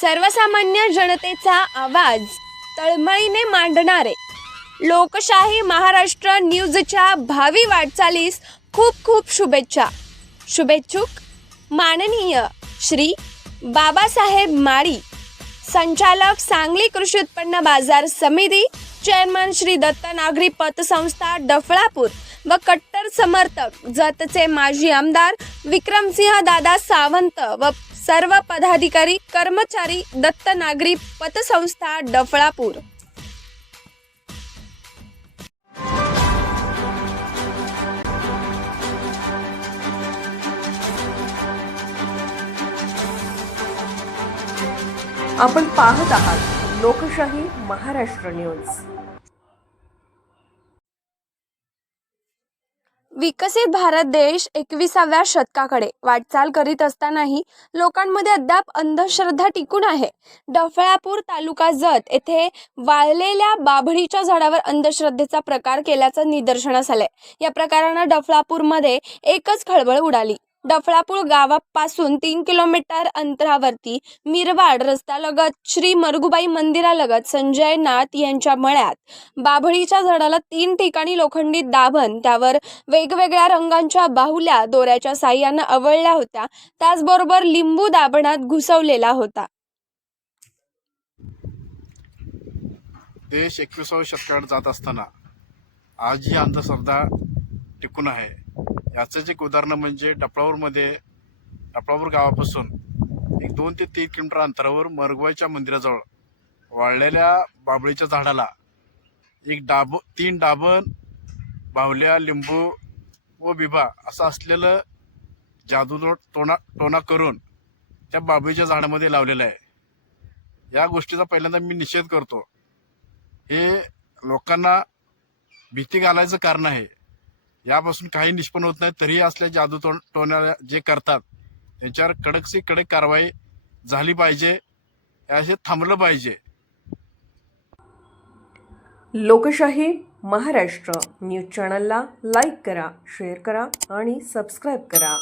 सर्वसामान्य जनतेचा आवाज तळमळीने मांडणारे. लोकशाही महाराष्ट्र न्यूजच्या भावी वाटचालीस खूप खूप शुभेच्छा. शुभेच्छुक माननीय श्री बाबासाहेब माळी संचालक सांगली कृषी उत्पन्न बाजार समिती चेअरमन श्री दत्त नागरी पतसंस्था डफळापूर व कट्टर समर्थक जतचे माजी आमदार विक्रमसिंह दादा सावंत व सर्व पदाधिकारी कर्मचारी दत्त नागरी पतसंस्था डफळापूर. आपण पाहत आहात लोकशाही महाराष्ट्र न्यूज. विकसित भारत देश एकविसाव्या शतकाकडे वाटचाल करीत असतानाही लोकांमध्ये अद्याप अंधश्रद्धा टिकून आहे. डफळापूर तालुका जत येथे वाळलेल्या बाभळीच्या झाडावर अंधश्रद्धेचा प्रकार केल्याचं निदर्शनास आलंय. या प्रकारानं डफळापूरमध्ये एकच खळबळ उडाली. डफळापूर गावापासून तीन किलोमीटर अंतरावरती मिरवाड रस्त्यालगत श्री मरगुबाई मंदिरालगत संजय नाथ यांच्या मळ्यात. बाभळीच्या झाडाला तीन ठिकाणी लोखंडी दाभण त्यावर वेगवेगळ्या रंगांच्या बाहुल्या दोऱ्याच्या साह्यानं आवळल्या होत्या. त्याचबरोबर लिंबू दाभणात घुसवलेला होता. देश एकविसाव्या शतकात जात असताना आज ही अंधश्रद्धा टिकून आहे. याचंच एक उदाहरण म्हणजे टपळावरमध्ये टपळावर गावापासून एक दोन ते तीन किलोमीटर अंतरावर मरगवाईच्या मंदिराजवळ वाळलेल्या बाबळीच्या झाडाला एक डाब तीन डाबण बाहुल्या लिंबू व बिबा असं असलेलं जादू टोना टोना करून त्या बाबळीच्या झाडामध्ये लावलेलं आहे. या गोष्टीचा पहिल्यांदा मी निषेध करतो. हे लोकांना भीती घालायचं कारण आहे. यापासून काही निष्पन्न होत नाही तरीही असल्या जादू टो टोन्या जे करतात त्यांच्यावर कडकसी कडक कारवाई झाली पाहिजे असे थांबलं पाहिजे. लोकशाही महाराष्ट्र न्यूज चॅनलला लाईक करा शेअर करा आणि सबस्क्राईब करा.